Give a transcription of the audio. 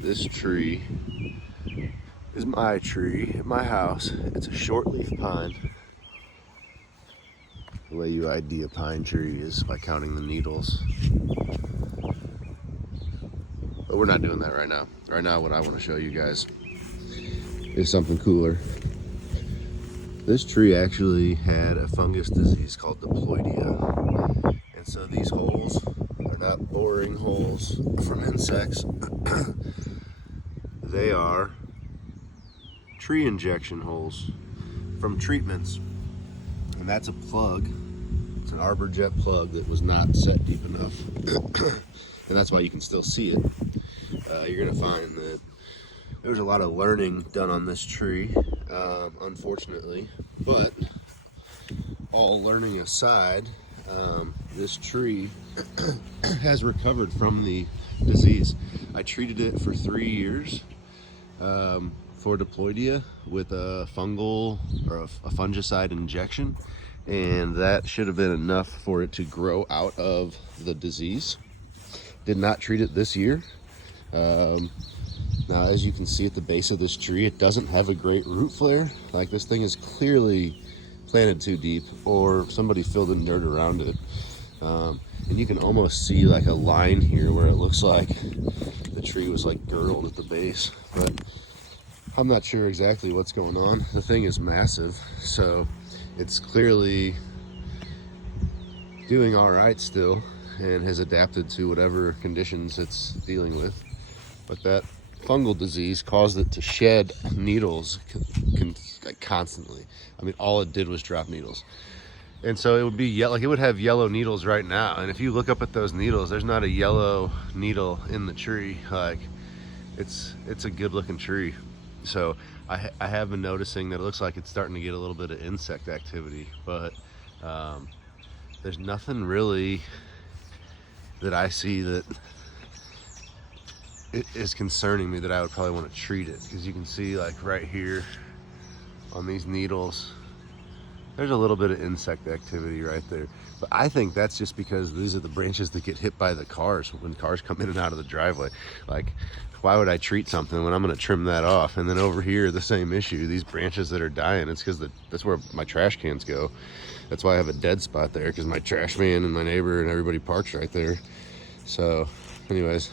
This tree is my tree at my house. It's a shortleaf pine. The way you ID a pine tree is by counting the needles. But we're not doing that right now. Right now, what I want to show you guys is something cooler. This tree actually had a fungus disease called diploidia. And so these holes are not boring holes from insects. They are tree injection holes from treatments. And that's a plug. It's an arbor jet plug that was not set deep enough. And that's why you can still see it. You're gonna find that there was a lot of learning done on this tree, unfortunately. But all learning aside, this tree has recovered from the disease. I treated it for 3 years for diploidia with a fungal or a fungicide injection, and that should have been enough for it to grow out of the disease. Did not treat it this year. Now, as you can see at the base of this tree, it doesn't have a great root flare. Like, this thing is clearly planted too deep, or somebody filled in dirt around it. And you can almost see like a line here where it looks like the tree was like girdled at the base, but I'm not sure exactly what's going on. The thing is massive, so it's clearly doing all right still and has adapted to whatever conditions it's dealing with. But that fungal disease caused it to shed needles like constantly. I mean, all it did was drop needles. And so it would be like it would have yellow needles right now. And if you look up at those needles, there's not a yellow needle in the tree. Like, it's a good looking tree. So I have been noticing that it looks like it's starting to get a little bit of insect activity, but there's nothing really that I see that it is concerning me that I would probably want to treat it, because you can see like right here on these needles, there's a little bit of insect activity right there. But I think that's just because these are the branches that get hit by the cars when cars come in and out of the driveway. Like, why would I treat something when I'm going to trim that off? And then over here, the same issue, these branches that are dying, it's because that's where my trash cans go. That's why I have a dead spot there, because my trash man and my neighbor and everybody parks right there. So anyways,